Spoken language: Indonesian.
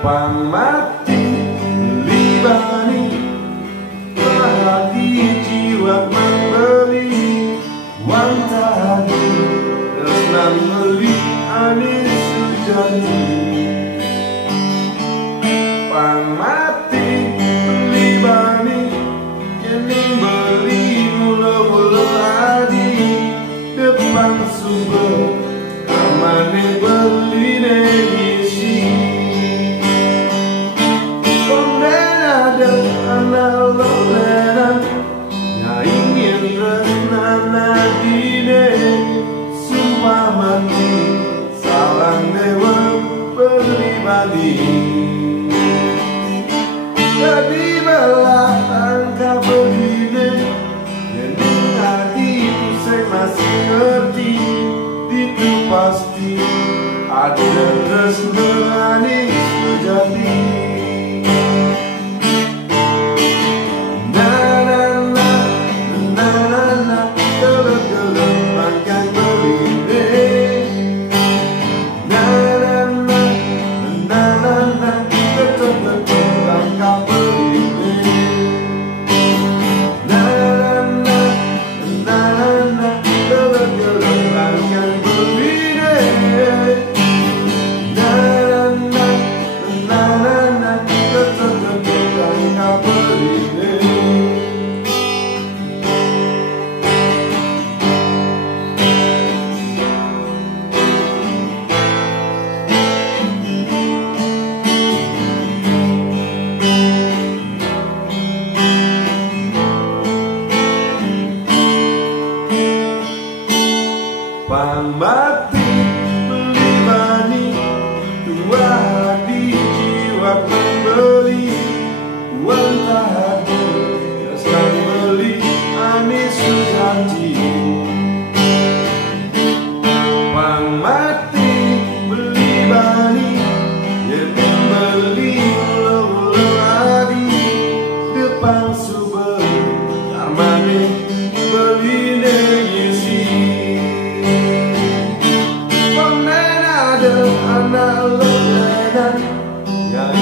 Pamati libani hati jiwa membeli wantadi resnan beli anis sujani. Pamati libani kini beli mula-mula adi depan sumber amane beli negisi. Anak lolenan nyaingin resnana dine sumpah mati salang dewa pribadi. Jadi belah tangka begini jadi hati saya masih ngerti itu pasti ada resnani sejati. Pamati belibani dua di jiwa membeli wantahati resnan beli anis sujati. Pamati belibani yang membeli mula-mula adi depan sumber amane beli negisi. Anak lolenan yang